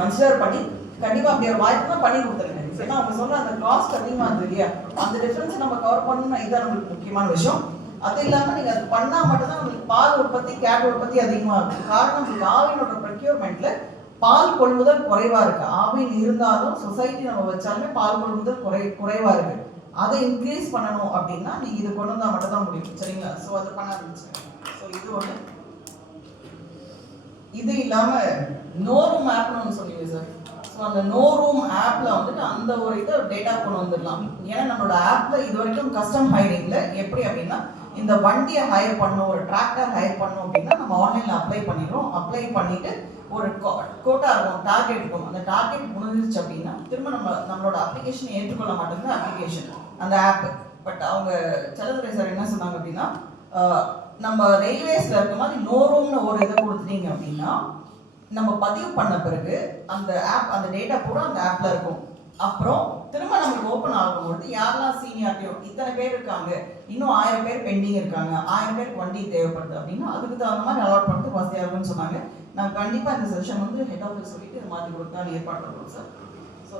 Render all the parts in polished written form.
Consider பண்ணி கண்டிப்பா அப்படி ஒரு வாய்ப்புனா பண்ணி கொடுத்துருங்க. ஏன்னா அவங்க சொல்ற அந்த காஸ்ட் அதிகமா இருக்கு இல்லையா, அந்த டிஃபரன்ஸ் நம்ம கவர் பண்ணணும்னா இதுதான் நம்மளுக்கு முக்கியமான விஷயம். அது இல்லாம நீங்க அது பண்ணா மட்டும்தான் நம்மளுக்கு பால் உற்பத்தி கேட் உற்பத்தி அதிகமா இருக்கு. காரணம் உங்களுக்கு ஆவினோட ப்ரொக்யூர்மெண்ட்ல பால் கொள்முதல் குறைவா இருக்கு. ஆவின் இருந்தாலும் சொசைட்டி நம்ம வச்சாலுமே பால் கொள்முதல் குறைவா இருக்கு. அதை இன்க்ரீஸ் பண்ணணும் அப்படின்னா நீங்க இது கொண்டு வந்தா மட்டும் தான் முடியும். சரிங்களா? ஸோ அதை பண்ண ஆரம்பிச்சுங்க. ஸோ இது ஒன்று. இது இல்லாம நோ ரூம் ஆப்னு ஒன்று சொன்னீங்க சார். ஸோ அந்த நோ ரூம் ஆப்ல வந்துட்டு அந்த ஒரு இதை டேட்டா கொண்டு வந்துடலாம். ஏன்னா நம்மளோட ஆப்ல இது வரைக்கும் கஸ்டம் ஹைரிங்ல எப்படி அப்படின்னா இந்த வண்டியை ஹையர் பண்ணணும், ஒரு டிராக்டர் ஹையர் பண்ணணும் அப்படின்னா நம்ம ஆன்லைன்ல அப்ளை பண்ணிடுறோம். அப்ளை பண்ணிட்டு ஒரு கோட்டா இருக்கும், டார்கெட் இருக்கும். அந்த டார்கெட் முடிஞ்சிருச்சு அப்படின்னா திரும்ப நம்மளோட அப்ளிகேஷன் ஏற்றுக்கொள்ள மாட்டேங்குது அப்ளிகேஷன் அந்த ஆப். பட் அவங்க செல்லதுரை சார் என்ன சொன்னாங்க அப்படின்னா நம்ம ரயில்வேஸ்ல இருக்க மாதிரி நோ ரூம்னு ஒரு இதை கொடுத்துட்டீங்க அப்படின்னா நம்ம பதிவு பண்ண பிறகு அந்த ஆப் அந்த டேட்டா பூரா அந்த ஆப்ல இருக்கும். அப்புறம் திரும்ப நமக்கு ஓப்பன் ஆகும்போது யாரெல்லாம் சீனியாரிட்டியோ இத்தனை பேர் இருக்காங்க, இன்னும் 1000 பேர் பெண்டிங் இருக்காங்க, 1000 பேருக்கு வண்டி தேவைப்படுது அப்படின்னா அதுக்கு தகுந்த மாதிரி அலாட் பண்ணிட்டு வசதியாக இருக்கும்னு சொன்னாங்க. நான் கண்டிப்பாக இந்த செஷன் வந்து ஹெட் ஆஃபீஸ் சொல்லிட்டு இதை மாற்றி கொடுத்தா ஏற்பாடு பண்ணுறோம் சார். ஸோ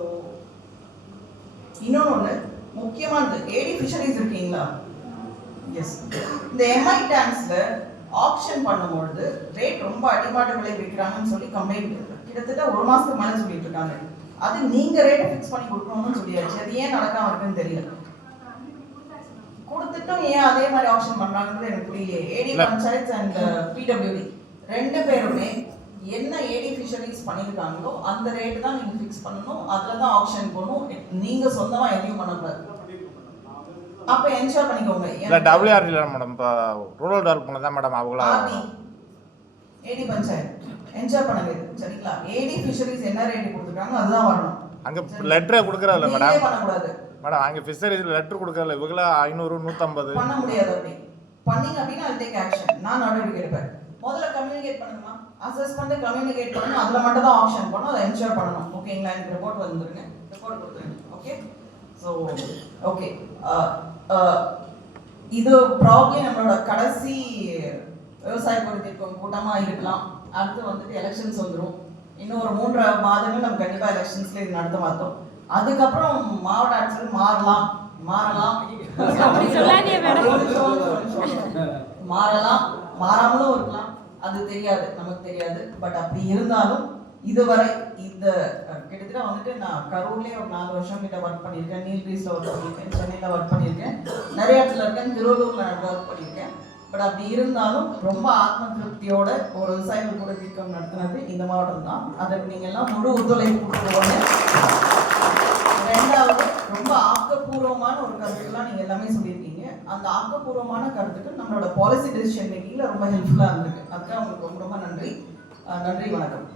இன்னொன்று முக்கியமானது ஏடி ஃபிஷரிஸ் இருக்கீங்களா? எஸ். இந்த எம்ஐ டேங்க்ஸ்ல ஆப்ஷன் பண்ணும்பொழுது ரேட் ரொம்ப அடிமாட்டு விலை விற்கிறாங்கன்னு சொல்லி கம்ப்ளைண்ட் கிட்டத்தட்ட 1 மாசத்துக்கு மேலே சொல்லிட்டு இருக்காங்க. அது நீங்க ரேட்டை ஃபிக்ஸ் பண்ணி கொடுக்கணும்னு சொல்லியாச்சு. அது ஏன் நடக்காம இருக்குன்னு தெரியல. கொடுத்துட்டும் ஏன் அதே மாதிரி ஆப்ஷன் பண்றாங்கன்றது எனக்கு புரியல. ஏடி பஞ்சாயத்து அண்ட் பிடபிள்யூடி ரெண்டு பேருமே என்ன ஏடி ஃபிஷரிஸ் பண்ணிருக்காங்களோ அந்த ரேட் தான் நீங்க ஃபிக்ஸ் பண்ணணும். அதுல தான் ஆப்ஷன் போடணும். நீங்க சொந்தமா எதையும் பண்ணக்கூடாது. அப்ப என்ஷூர் பண்ணிக்கோங்க. இல்ல டபிள்யூஆர்டி இல்ல மேடம், இப்ப ரூரல் டெவலப்மென்ட் தான் மேடம் அவங்களா ஏடி பஞ்சாயத்து என்ஷூர் பண்ணுங்க. சரிங்களா? ஏடி ஃபிஷரிஸ் என்ன ரேட் கொடுத்துருக்காங்க அதுதான் வரணும். அங்க லெட்டர் கொடுக்கறதில்ல மேடம். பண்ணக்கூடாது மேடம் அங்க ஃபிஷரிஸ் லெட்டர் கொடுக்கறதில்ல. இவங்கள 500 150 பண்ண முடியாது. அப்படி பண்ணீங்க அப்படின்னா அது டேக் ஆக்ஷன். நான் நடவடிக்கை எடுப்பேன். முதல்ல கம்யூனிகேட் பண்ணுமா, அசஸ் பண்ணி கம்யூனிகேட் பண்ணணும். அதுல மட்டும் தான் ஆப்ஷன் பண்ணணும். அதை என்ஷூர் பண்ணணும். ஓகேங்களா? எனக்கு ரிப்போர்ட் வந்துருங்க, ரிப்போர்ட் கொடுத்துருங்க. ஓகே. ஸோ ஓகே, இது ப்ராப்ளி நம்மளோட கடைசி விவசாய பொறுத்திருக்கும் கூட்டமாக இருக்கலாம். அடுத்து வந்துட்டு எலெக்ஷன்ஸ் வந்துடும். இன்னும் ஒரு 3 மாதங்கள் நம்ம கண்டிப்பாக எலெக்ஷன்ஸ்ல இது நடத்த மாட்டோம். அதுக்கப்புறம் மாவட்ட ஆட்சியர் மாறலாம் மாறாமலும் இருக்கலாம். அது தெரியாது, நமக்கு தெரியாது. பட் அப்படி இருந்தாலும் இதுவரை இந்த கிட்டத்தட்ட வந்துட்டு நான் கரூர்லேயே ஒரு 4 வருஷம் கிட்ட ஒர்க் பண்ணியிருக்கேன், நீல்கிரிஸ்ல ஒர்க் பண்ணியிருக்கேன், சென்னையில் ஒர்க் பண்ணியிருக்கேன், நிறைய இடத்துல இருக்கேன், திருவள்ளூர்ல ஒர்க் பண்ணியிருக்கேன். பட் அப்படி இருந்தாலும் ரொம்ப ஆத்ம திருப்தியோட ஒரு விவசாயிகள் கூட தீர்க்கம் நடத்தினது இந்த மாவட்டம் தான். அதற்கு நீங்க எல்லாம் முழு ஒத்துழைப்பு கொடுத்துருவாங்க. ரெண்டாவது, ரொம்ப ஆக்கப்பூர்வமான ஒரு கருத்துக்கெல்லாம் நீங்க எல்லாமே சொல்லியிருக்கீங்க. அந்த ஆக்கப்பூர்வமான கருத்துக்கள் நம்மளோட பாலிசி டெசிஷன் மேக்கிங்ல ரொம்ப ஹெல்ப்ஃபுல்லா இருந்திருக்கு. அதுக்காக உங்களுக்கு ரொம்ப ரொம்ப நன்றி. நன்றி, வணக்கம்.